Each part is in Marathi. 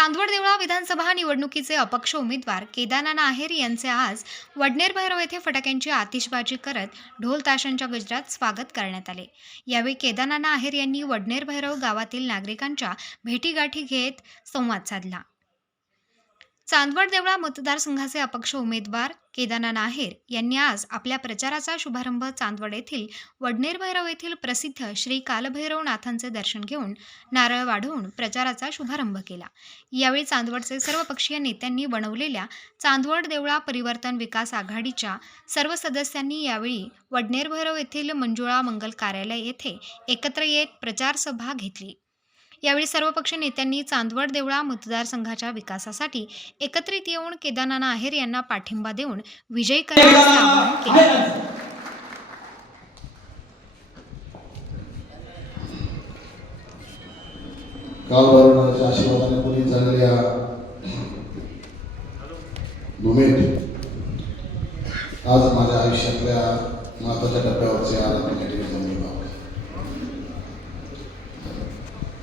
चांदवड देवळा विधानसभा निवडणुकीचे अपक्ष उमेदवार केदारनाथ आहेर यांचे आज वडनेर भैरव येथे फटाक्यांची आतिषबाजी करत ढोल ताशांच्या गजरात स्वागत करण्यात आले। यावेळी केदारनाथ आहेर यांनी वडनेर भैरव गावातील नागरिकांच्या भेटीगाठी घेत संवाद साधला। चांदवड देवळा मतदारसंघाचे अपक्ष उमेदवार केदारनाथ आहेर यांनी आज आपल्या प्रचाराचा शुभारंभ चांदवड येथील वडनेर भैरव येथील प्रसिद्ध श्री कालभैरवनाथांचे दर्शन घेऊन नारळ वाढवून प्रचाराचा शुभारंभ केला। यावेळी चांदवडचे सर्वपक्षीय नेत्यांनी बनवलेल्या चांदवड देवळा परिवर्तन विकास आघाडीच्या सर्व सदस्यांनी यावेळी वडनेर भैरव येथील मंजुळा मंगल कार्यालय येथे एकत्र येत प्रचार सभा घेतली। यावेळी सर्वपक्षीय नेत्यांनी चांदवड देवळा मतदारसंघाच्या विकासासाठी एकत्रित येऊन केदारनाथ आहेर यांना पाठिंबा देऊन विजयी करण्याचे आवाहन केले। कालभैरवनाथाच्या आशीर्वादाने पुनीत झालेल्या मुमेंट आज माझ्या आयुष्यातल्या महत्त्वाच्या टप्प्यावरचे आराधनेसाठी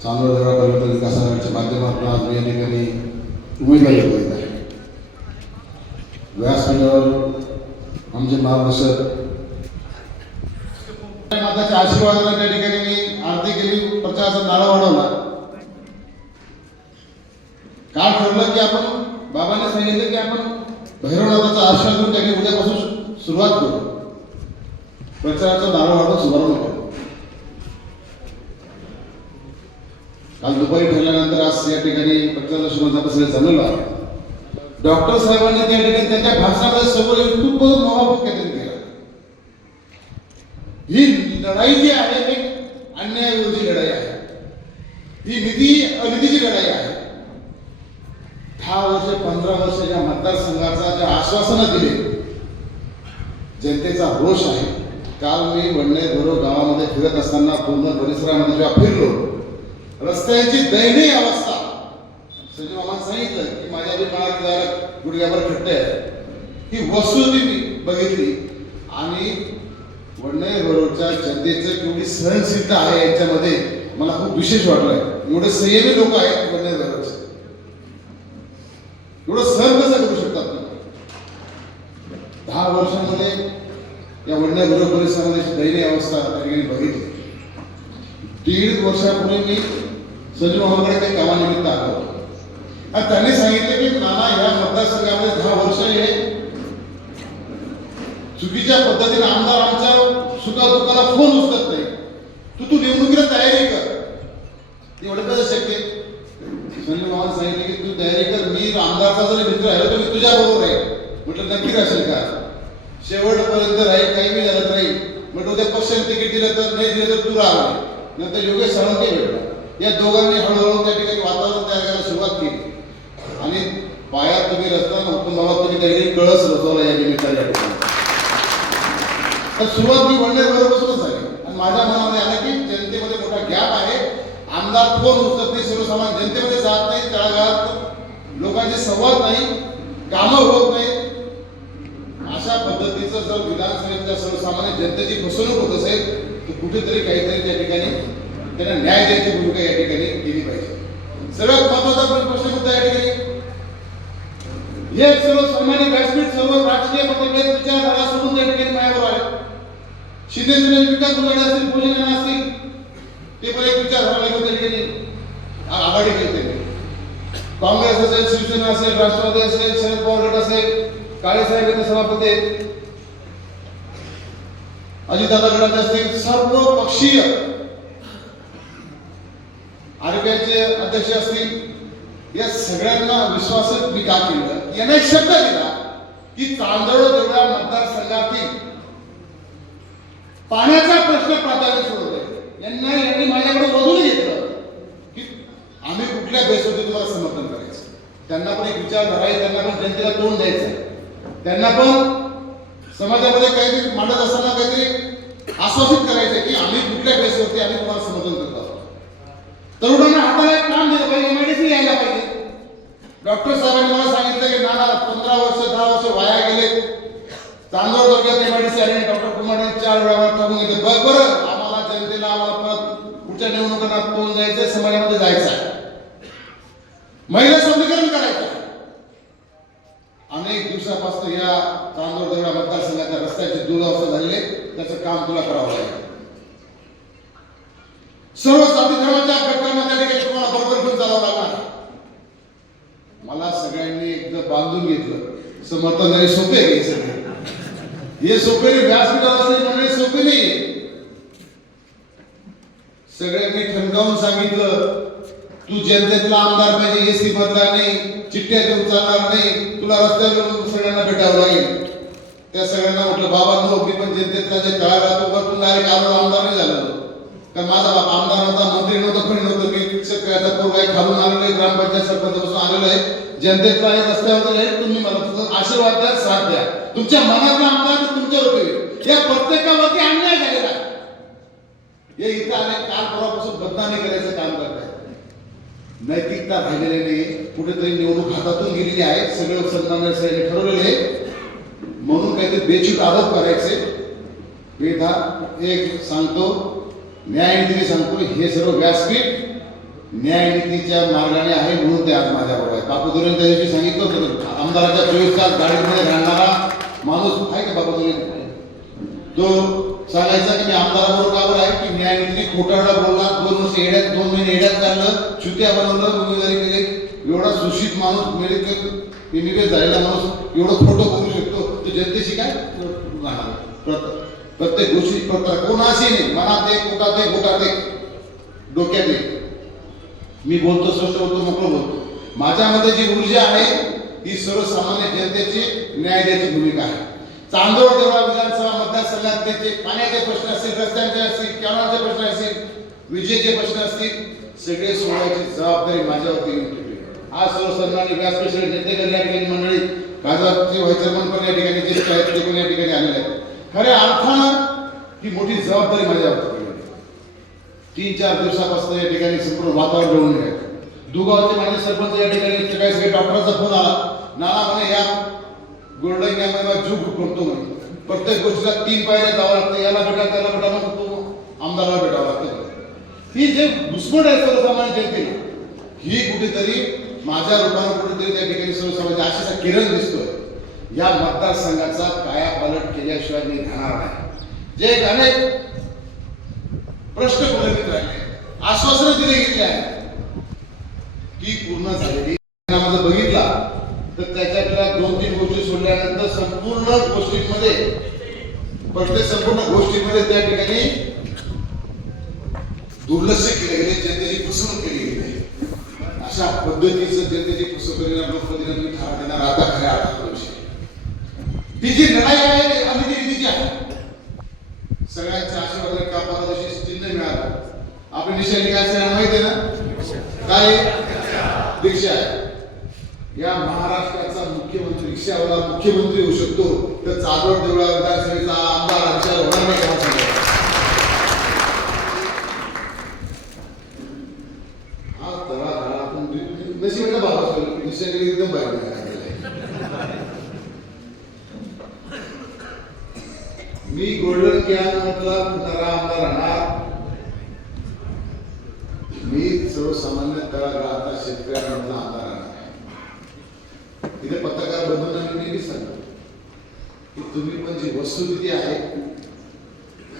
चांदवड देवळा परिवर्तन विकास आघाडीच्या माध्यमातून आज मी या ठिकाणी उमेदवारी करीत आहे। व्यासपीठावर आमचे मार्गदर्शक माताच्या आशीर्वादाने त्या ठिकाणी मी आरती केली, प्रचाराचा नारळ वाढवला। काल ठरलं की आपण बाबांनी सांगितलं की आपण भैरवनाथाचा आशीर्वाद घेऊन त्याने उद्यापासून सुरुवात करू, प्रचाराचा नारळ वाढवून शुभारंभ करू। काल दुपारी ठरल्यानंतर आज या ठिकाणी प्रचाराचा शुभारंभ जमलेला आहे। डॉक्टर साहेबांनी त्या ठिकाणी त्यांच्या भाषणामध्ये सर्व युट्यूब मोहाबत केला। ही लढाई जी आहे एक अन्यायाविरोधी लढाई आहे, ही निधी अनिधीची लढाई आहे। 10 वर्ष 15 वर्ष या मतदारसंघाचा जे आश्वासनं दिले, जनतेचा रोष आहे। काल मी वडनेर भैरव गावामध्ये फिरत असताना पूर्ण परिसरामध्ये जेव्हा फिरलो, रस्त्यांची दयनीय अवस्था, संजय मामाने सांगितलं की माझ्या दुकानात जरा गुडघ्यावर खड्डे आहे, ही वस्तुस्थिती मी बघितली आणि वडनेर भैरवच्या जनतेचं केवढी सहनशीलता आहे याच्यामध्ये मला खूप विशेष वाटलंय। एवढे संयमी लोक आहेत वडनेर भैरवचे, एवढं सहन कसं करू शकतात? 10 वर्षांमध्ये या वडनेर भैरव परिसरामध्ये दयनीय अवस्था त्या ठिकाणी बघितली। 1.5 वर्षापूर्वी मी संजय मामाकडे काही कामानिमित्त आलो आणि त्यांनी सांगितलं की नाना या मतदारसंघामध्ये 10 वर्ष हे चुकीच्या पद्धतीने आमदार आमच्या सुद्धा दुकाना फोन उचलत नाही, तू निवडणुकीला तयारी कर। एवढं कसं शक्य? संजय मामाने सांगितलं की तू तयारी कर, मी आमदारचा जरी मित्र आहे तर मी तुझ्या बरोबर आहे। म्हटलं नक्की राहशील का? शेवटपर्यंत राहील, काही मी झालं राहील। म्हटलं उद्या पक्षाने तिकीट दिलं तर नाही दिलं तर तू राहा। नंतर योगेश साळुंखे भेटला, या दोघांनी हळूहळू त्या ठिकाणी वातावरण तयार करायला सुरुवात केली आणि पायात तुम्ही रचना उत्तम बाबा तुम्ही त्या ठिकाणी कळस रचवला या निमित्ताने। तर सुरुवात मी वडनेर भैरवपासूनच झाली आणि माझ्या मनामध्ये आलं की जनतेमध्ये मोठा गॅप आहे। आमदार फोन उचलत नाही, सर्वसामान्य जनतेमध्ये जात नाही, तळागाळात लोकांचे संवाद नाही, कामं होत नाही। अशा पद्धतीचं जर विधानसभेच्या सर्वसामान्य जनतेची फसवणूक होत असेल तर कुठेतरी काहीतरी त्या ठिकाणी त्यांना न्याय द्यायची भूमिका या ठिकाणी केली पाहिजे। सर्वात महत्वाचा प्रश्न मुद्दा या ठिकाणी हे सर्वसामान्य व्यासपीठ सर्व राजकीय मतभेद विचारधारा सोडून त्या ठिकाणी माझ्यावर आले। शिंदे विकास उघडे असतील, भोजन असतील, ते पण एक विचारधारा घेऊन त्या ठिकाणी आघाडी केली। काँग्रेस असेल, शिवसेना असेल, राष्ट्रवादी असेल, शरद पवार गट असेल, काळे साहेब यांचे सभापती, अजितदादा गटाचे असतील, सर्व पक्षीय आरबीआयचे अध्यक्ष असतील, या सगळ्यांना विश्वासात मी का केलं? यांना एक शब्द दिला की चांदवड देवळा मतदारसंघातील पाण्याचा प्रश्न प्राधान्य सोडवले। यांनी माझ्याकडे वधून घेतलं की आम्ही कुठल्या बेसवरती तुम्हाला समर्थन करायचं। त्यांना पण एक विचारधारा आहे, त्यांना पण जनतेला तोंड द्यायचं, त्यांना पण समाजामध्ये काहीतरी मांडत असताना काहीतरी आश्वासित करायचं की आम्ही कुठल्या बेसवरती आम्ही तुम्हाला समर्थन करतो। तरुणांना हाताला एक काम दिलं पाहिजे, मेडिसिन यायला पाहिजे। डॉक्टर साहेबांनी मला सांगितलं की नाना 15 वर्ष 10 वर्ष वाया गेले, चांदवड तालुक्यात मेडिसिन आणि डॉक्टर कुमारांनी 4 वेळा ठरवून घेतलं, बरं आम्हाला जनतेला आम्हाला पुढच्या निवडणुकांना तोंड द्यायचं, समाजामध्ये जायचं आहे। महिला चांदोड देवळा मतदारसंघाच्या रस्त्याची दुरावस्था झालेली, त्याचं काम तुला करावं लागेल. सर्व जाती धर्माच्या घटकांना त्या ठिकाणी तुम्हाला बरोबर घेऊन चालावं लागणार. मला सगळ्यांनी एकदा बांधून घेतलं. समर्थन सोपे आहे सगळे, हे सोपे नाही. व्यासपीठावर असले म्हणणे सोपे नाही. सगळ्यांनी ठणकावून सांगितलं, तू जनतेतला आमदार पाहिजे, एसी बदला नाही, चिठ्ठ्या देऊन चालणार नाही, तुला रस्त्यावर सगळ्यांना भेटावं लागेल. त्या सगळ्यांना म्हटलं, बाबा नो, मी पण जनतेतला जे तळागाळात वरतून डायरेक्ट आलो, आमदार नाही झालो. कारण माझा बाप आमदार नव्हता, मंत्री नव्हता, कोणी नव्हतं. मी शेतकऱ्याचा पोरगा खालून आलेलो आहे, ग्रामपंचायत सरपंचापासून आलेलो आहे, जनतेतला आहे, रस्त्यावर आहे. तुम्ही मला तुमचा आशीर्वाद द्या, साथ द्या. तुमच्या मनातला आमदार तुमच्यावर होईल. या प्रत्येकावरती अन्याय झालेला आहे. हे इथं अनेक काल परवापासून बदनामी करायचं काम करताय. नैतिकता राहिलेली नाही. कुठेतरी निवडणूक हातातून गेलेली आहे. सगळं सन्मान्य सगळे ठरवलेले आहे. म्हणून काहीतरी बेछूट आरोप करायचे. वेधा एक सांगतो, न्यायनीतीने सांगतो, हे सर्व व्यासपीठ न्यायनीतीच्या मार्गाने आहे, म्हणून ते आज माझ्याबरोबर आहे. बापू दुरेन त्या दिवशी सांगितलं होतं, आमदाराच्या 24 तास गाडीमध्ये राहणारा माणूस आहे का बापू दुरेन? तो सांगायचा की मी आमदाराबरोबर कावर आहे की न्यायनीतीने खोटारडा बोलला, 2 वर्ष येड्यात, 2 महिने येड्यात काढलं, चुत्या बनवलं, उमेदवारी केली. एवढा सुशिक्षित माणूस, मेडिकल MBBS झालेला माणूस एवढं खोटं बोलू शकतो, तो जनतेशी काय राहणार? प्रत्येक गोष्टी कोणाशी नाही, मनात एक, पोटात एक, बोटात एक, डोक्यात एक. मी बोलतो, स्पष्ट बोलतो, मोकळं बोलतो. माझ्यामध्ये जी ऊर्जा आहे ही सर्वसामान्य जनतेची न्याय द्यायची भूमिका आहे. चांदोड देवळा विधानसभा मतदारसंघात त्याचे पाण्याचे प्रश्न असतील, रस्त्यांचे असतील, कॅनॉलचे प्रश्न असतील, विजेचे प्रश्न असतील, सगळे सोडवायची जबाबदारी माझ्यावरती येऊन ठेवली. आज सर्वसामान्य व्यासपीठावर नेतेगण या ठिकाणी मंडळी, खासदारचे व्हाईस चेअरमन पण या ठिकाणी, ज्येष्ठ आहेत ते पण या ठिकाणी आलेले आहेत. खऱ्या अर्थानं ही मोठी जबाबदारी माझ्यावरती पडली. 3-4 दिवसापासून या ठिकाणी संपूर्ण वातावरण रवून आहे. दुगावचे माजी सरपंच या ठिकाणी सगळ्या डॉक्टरांचा फोन आला. नाना म्हणे या गोल्डन कॅमेरा जीव करतो म्हणे. प्रत्येक गोष्टीला 3 पायऱ्या जावं लागतं, याला भेटा, त्याला भेटा, मग तो आमदाराला भेटावं लागतं. ही जे घुसमट आहे सर्वसामान्य जनतेला, ही कुठेतरी माझ्या रूपानं कुठेतरी त्या ठिकाणी सर्वसामान्य आशेचा किरण दिसतोय. या मतदारसंघाचा कायापालट केल्याशिवाय मी राहणार नाही. जे अनेक प्रश्न प्रलंबित राहिले, आश्वासनं दिली गेली आहे, ती पूर्ण झालेली माझं बघितला तर त्याच्यातल्या 2-3 गोष्टी सोडल्यानंतर संपूर्ण गोष्टींमध्ये, प्रत्येक संपूर्ण गोष्टींमध्ये त्या ठिकाणी दुर्लक्ष केले गेले, जनतेची फसवणूक केली गेली. अशा पद्धतीचं जनतेची फसवणूक मी ठराव देणार. आता खऱ्या अर्थानं विषय ही जी लढाई आहे अनितीची आहे. सगळ्यांच्या आशीर्वादाने का परदेशी चिन्ह मिळालं. आपली निशाणी काय सगळ्यांना माहिती आहे ना? काय दीक्षा आहे. या महाराष्ट्राचा मुख्यमंत्री, रिक्षावाला मुख्यमंत्री होऊ शकतो, तर चांदोड देवळा विधानसभेचा आमदार रिक्षा होणार नाही का? हा तळा नशिबाचा भाव असतो, निशाणी एकदम बाहेर. मी गोल्डन कॅन मधला खरा आमदार राहणार. मी सर्वसामान्य तळागाळातला शेतकऱ्यांमधला आमदार राहणार. तिथे पत्रकार बंधूंना मी नेहमीच सांगतो की तुम्ही पण जी वस्तुस्थिती आहे,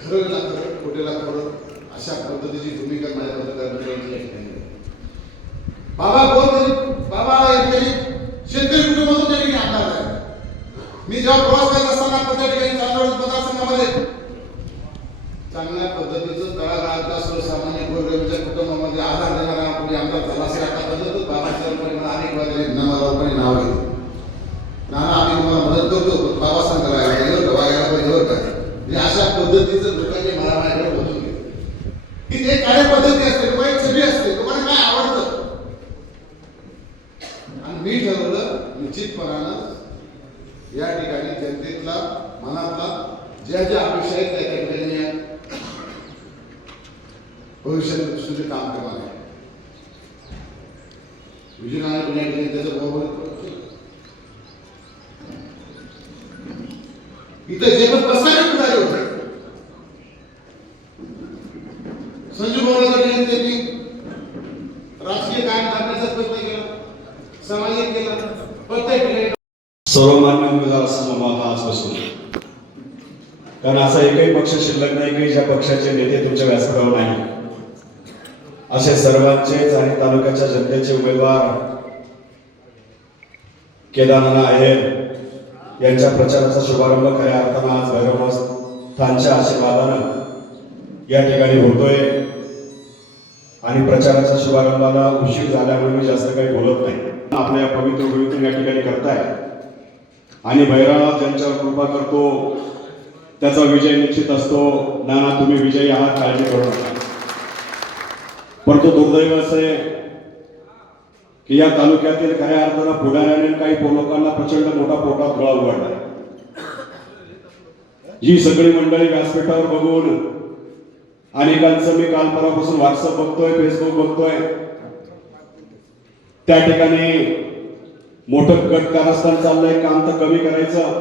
खरंला खरं, खोटेला खोटं, अशा पद्धतीची भूमिका माझ्या पत्रकार बंधूंची. बाबा कोण? बाबा शेतकरी कुटुंबातून त्या ठिकाणी आमदार आहे. मी जेव्हा प्रवास करत असताना त्या ठिकाणी चांदोड मतदारसंघामध्ये चांगल्या पद्धतीचं तळागाळातल्या सर्वसामान्य गोरगरिबांच्या कुटुंबामध्ये आधार देणारा कोणी आमदार झाला असेल आता पद्धत बाबाच्या मला अनेक वेळा नम्रपणे नाव घेतो. नाना आम्ही तुम्हाला मदत करतो, बाबा सांगता यायला पाहिजे का? म्हणजे अशा पद्धतीचं लोकांनी मला माझ्याकडे बघून घेतलं की ते काय पद्धती असते, एक छबी असते, तुम्हाला काय आवडतं. आणि मी ठरवलं निश्चितपणानं या ठिकाणी जनतेतला, मनातला ज्या ज्या अपेक्षा आहेत त्या ठिकाणी भविष्यात दृष्टीने काम करणार आहे. विजयनारायण पुण्या ठिकाणी त्याचं बरोबर इथं जे पण प्रसारित पुढारी होते, संजू बोराच्या ठिकाणी त्यांनी राजकीय कायम करण्याचा प्रयत्न केला, सामाजिक केला, प्रत्येक ठिकाणी सर्वमान्य उमेदवार असं मत आजपासून, कारण असा एकही पक्ष शिल्लक नाही की ज्या पक्षाचे नेते तुमच्या व्यासपीठावर नाही. असे सर्वांचेच आणि तालुक्याच्या जनतेचे उमेदवार केदारनाथ आहेर यांच्या प्रचाराचा शुभारंभ खऱ्या अर्थानं आज भैरवनाथांच्या आशीर्वादानं या ठिकाणी होतोय. आणि प्रचाराच्या शुभारंभाला उशीर झाल्यामुळे मी जास्त काही बोलत नाही. आपल्या पवित्र भूमीतून या ठिकाणी करताय आणि भैरवनाथ ज्यांच्यावर कृपा करतो त्याचा विजय निश्चित असतो. नाना तुम्ही विजयी आहात, काळजी करू नका. परंतु दुर्दैव असे की या तालुक्यातील खऱ्या अर्थानं पुढाऱ्याने काही लोकांना प्रचंड मोठा पोटात गोळा उघडला. ही सगळी मंडळी व्यासपीठावर बघून अनेकांचं मी काल परवापासून व्हॉट्सअप बघतोय, फेसबुक बघतोय, त्या ठिकाणी मोठं कट कारस्थान चाललंय. काम तर कमी करायचं,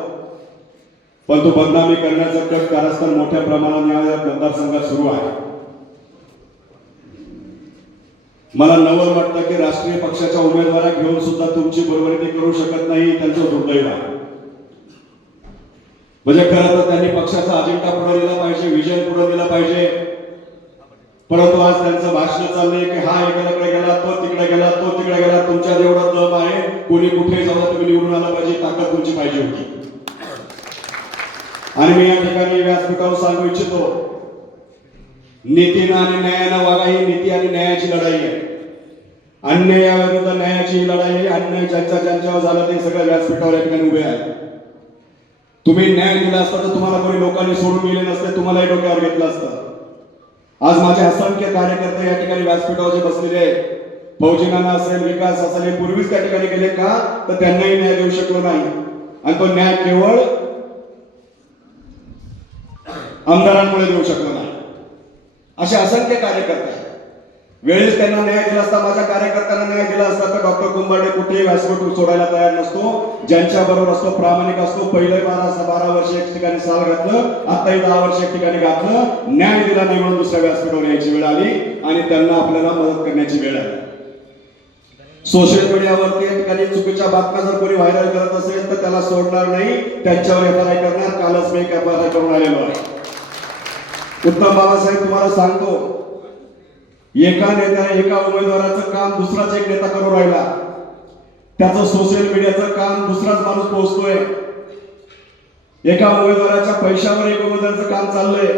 पण तो बदनामी करण्याचं कट कारस्थान मोठ्या प्रमाणात या मतदारसंघात सुरू आहे. मला नवल वाटतं की राष्ट्रीय पक्षाच्या उमेदवारा घेऊन सुद्धा तुमची बरोबरी करू शकत नाही, त्यांचं दुर्दैव आहे. म्हणजे खरं तर त्यांनी पक्षाचा अजेंडा पुढे दिला पाहिजे, विजन पुढे दिला पाहिजे. परंतु आज त्यांचं भाषण चाललंय की हा एकाकडे गेला, तो तिकडे गेला, तो तिकडे गेला. तुमच्या जेवढा दम आहे, कोणी कुठे जाऊन तुम्ही निवडून आला पाहिजे, ताकद तुमची पाहिजे होती. आणि मी या ठिकाणी व्यासपीठावर सांगू इच्छितो, नीतीनं आणि न्यायानं वागा. ही नीती आणि न्यायाची लढाई आहे. अन्यायाविरुद्ध न्यायाची लढाई आहे. अन्याय ज्यांच्यावर झालं ते सगळ्या व्यासपीठावर या ठिकाणी उभे आहेत. तुम्ही न्याय दिला असता तर तुम्हाला कोणी लोकांनी सोडून गेले नसते, तुम्हालाही डोक्यावर घेतलं असतं. आज माझे असंख्य कार्यकर्ते या ठिकाणी व्यासपीठावर जे बसलेले आहेत, फौजीनाना असेल, विकास असेल, पूर्वीच त्या ठिकाणी गेले का तर त्यांनाही न्याय देऊ शकलो नाही. आणि तो न्याय केवळ आमदारांमुळे देऊ शकलो नाही. असे असंख्य कार्यकर्ते आहेत. वेळेस त्यांना न्याय दिला असता, माझ्या कार्यकर्त्यांना न्याय दिला असता तर डॉक्टर कुंभारडे कुठेही व्यासपीठ सोडायला तयार नसतो. ज्यांच्या बरोबर असतो, प्रामाणिक असतो. पहिले 12 वर्ष एक ठिकाणी साल घातलं, आताही 10 वर्ष एक ठिकाणी घातलं. न्याय दिला नाही म्हणून दुसऱ्या व्यासपीठावर यायची वेळ आली आणि त्यांना आपल्याला मदत करण्याची वेळ आली. सोशल मीडियावरती या ठिकाणी चुकीच्या बातम्या जर कोणी व्हायरल करत असेल तर त्याला सोडणार नाही, त्यांच्यावर एफआयआर करणार. कालच मी एक एफआयआर करून आलेलो आहे. उत्तम बाबासाहेब, तुम्हाला सांगतो, एका नेत्याने एका उमेदवाराचं काम दुसराच एक नेता करून राहिला. त्याचं सोशल मीडियाचं काम दुसराच माणूस पोहोचतोय. एका उमेदवाराच्या पैशावर एक उमेदवाराचं काम चाललंय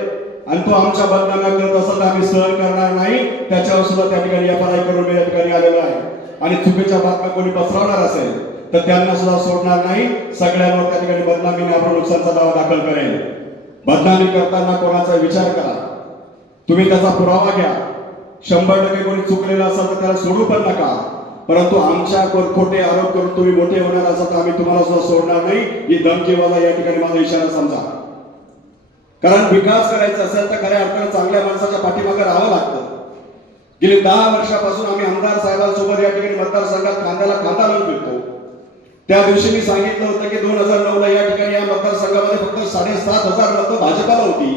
आणि तो आमच्या बदनाम्या करत असं आम्ही सहन करणार नाही. त्याच्यावर सुद्धा त्या ठिकाणी एफआयआर करून मी या ठिकाणी आलेलो आहे. आणि चुकीच्या बातम्या कोणी पसरवणार असेल तर त्यांना सुद्धा सोडणार नाही. सगळ्यांवर त्या ठिकाणी बदनामीने आपण नुकसानचा दावा दाखल करेल. बदनामी करताना कोणाचा विचार करा, तुम्ही त्याचा पुरावा घ्या. 100% कोणी चुकलेला असेल तर त्याला सोडू पण नका. परंतु आमच्या खोटे आरोप करून तुम्ही मोठे होणार असाल तर आम्ही तुम्हाला सुद्धा सोडणार नाही. ही धमकीवाला या ठिकाणी माझा इशारा समजा. कारण विकास करायचा असेल तर खऱ्या अर्थानं चांगल्या माणसाच्या पाठीमागे राहावं लागतं. गेली 10 वर्षापासून आम्ही आमदार साहेबांसोबत या ठिकाणी मतदारसंघात खांद्याला खांदा लावून फिरतो. त्या दिवशी मी सांगितलं होतं की 2009 ला या ठिकाणी या मतदारसंघामध्ये फक्त 7,500 मतं भाजपाला होती.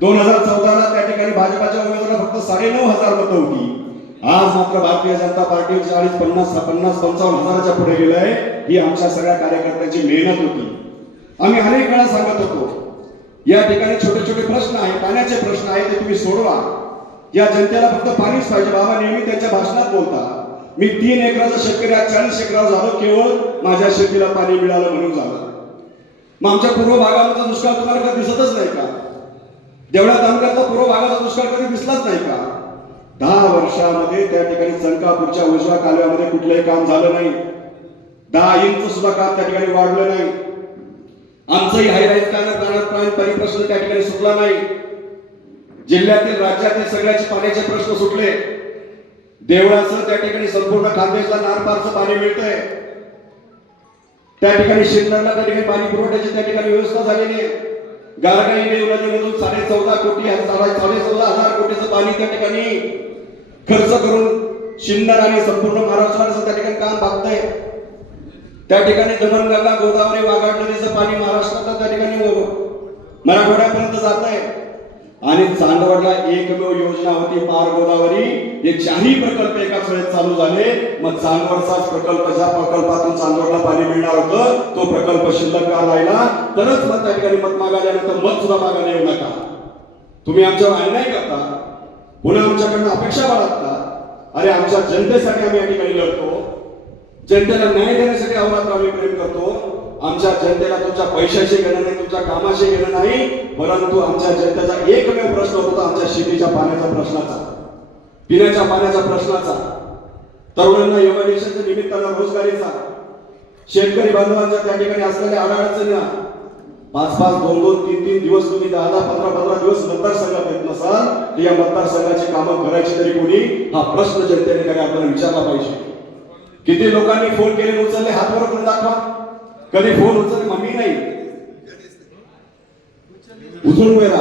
2014 ला त्या ठिकाणी भाजपाच्या उमेदवाराला फक्त 9,500 मतं होती. आज मात्र भारतीय जनता पार्टी 40-50-55 हजाराच्या पुढे गेलंय. ही आमच्या सगळ्या कार्यकर्त्यांची मेहनत होती. आम्ही अनेक वेळा सांगत होतो, या ठिकाणी छोटे छोटे प्रश्न आहेत, पाण्याचे प्रश्न आहेत, ते तुम्ही सोडवा. या जनतेला फक्त पाणीच पाहिजे. बाबा नेहमी त्यांच्या भाषणात बोलता, मी 3 एकराचा शेतकरी आज 40 एकरावर झालो, केवळ माझ्या शेतीला पाणी मिळालं म्हणून झालं. मग आमच्या पूर्व भागामध्ये दुष्काळ तुम्हाला कधी दिसतच नाही का? देवळा तालुक्यातला पूर्व भागाचा दुष्काळ कधी दिसलाच नाही का? 10 वर्षामध्ये त्या ठिकाणी चनकापूरच्या उजव्या कालव्यामध्ये कुठलंही काम झालं नाही. 10 इंच सुद्धा काम त्या ठिकाणी वाढलं नाही. आमचंही हायराईज प्राण परिप्रश्न त्या ठिकाणी सुटला नाही. जिल्ह्यातील राज्यातील सगळ्याचे पाण्याचे प्रश्न सुटले. देवळाचं त्या ठिकाणी संपूर्ण खानदेशला नारपारचं पाणी मिळतंय. त्या ठिकाणी शिन्नरला त्या ठिकाणी पाणी पुरवठ्याची त्या ठिकाणी व्यवस्था झालेली आहे. गारगाई देव नदीमधून 14.5 कोटी 14.5 कोटीचं पाणी त्या ठिकाणी खर्च करून शिन्नर आणि संपूर्ण महाराष्ट्राचं त्या ठिकाणी काम बघतंय. त्या ठिकाणी दमणगंगा, गोदावरी, वाघाड नदीचं पाणी महाराष्ट्रात त्या ठिकाणी मराठवाड्यापर्यंत जात आहे. आणि चांदवडला एकमेव योजना होती पार गोदावरी. हे चारही प्रकल्प एकाच वेळेस चालू झाले. मग चांदवडचाच प्रकल्प, ज्या प्रकल्पातून चांदवडला पाणी मिळणार होतं, तो प्रकल्प शिल्लक का राहिला. तरच मग त्या ठिकाणी मत मागायल्यानंतर मत सुद्धा मागायला येऊ नका. तुम्ही आमच्यावर अन्याय करता, पुन्हा आमच्याकडनं अपेक्षा बाळगता. अरे आमच्या जनतेसाठी आम्ही या ठिकाणी लढतो, जनतेला न्याय देण्यासाठी अहोरात्र आम्ही प्रेम करतो. आमच्या जनतेला तुमच्या पैशाशी घेणं नाही, तुमच्या कामाशी घेणं नाही, परंतु आमच्या जनतेचा एकमेव प्रश्न होता आमच्या शेतीच्या पाण्याच्या प्रश्नाचा, पिण्याच्या पाण्याच्या प्रश्नाचा, तरुणांना एव्हल्युशनच्या निमित्तानं रोजगारीचा, शेतकरी बांधवांच्या त्या ठिकाणी असलेल्या अडचणी. 5-5, 2-2, 3-3 दिवस तुम्ही 10-10, 15-15 दिवस मतदारसंघात येत नसाल तर या मतदारसंघाची कामं करायची तरी कोणी, हा प्रश्न जनतेने काही आपल्याला विचारला पाहिजे. किती लोकांनी फोन केले, उचलले, हात वर करून दाखवा. कधी फोन उचलले, मम्मी नाही उचलून वेळा.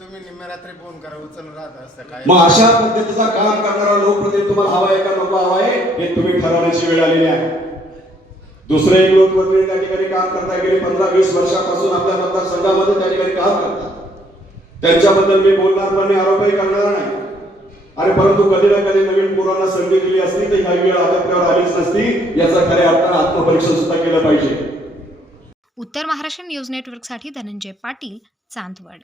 तुम्ही निम्म्या रात्री फोन करा, उचलून राहत असतं काय. मग अशा पद्धतीचा काम करणारा लोकप्रतिनिधी तुम्हाला हवा आहे का नको हवा आहे हे तुम्ही ठरवण्याची वेळ आलेली आहे. दुसरे एक लोकप्रतिनिधी त्या ठिकाणी काम करता गेले 15-20 वर्षापासून आपल्या मतदारसंघामध्ये त्या ठिकाणी काम करतात. त्यांच्याबद्दल मी बोलणार पण मी आरोपही करणार नाही. अरे परंतु कधी ना कधी नवीन पोरांना संधी दिली असती तर ह्या वेळ आपल्यावर आलीच नसती. याचा खऱ्या अर्थानं आत्मपरीक्षण सुद्धा केलं पाहिजे. उत्तर महाराष्ट्र न्यूज नेटवर्कसाठी धनंजय पाटील, चांदवड.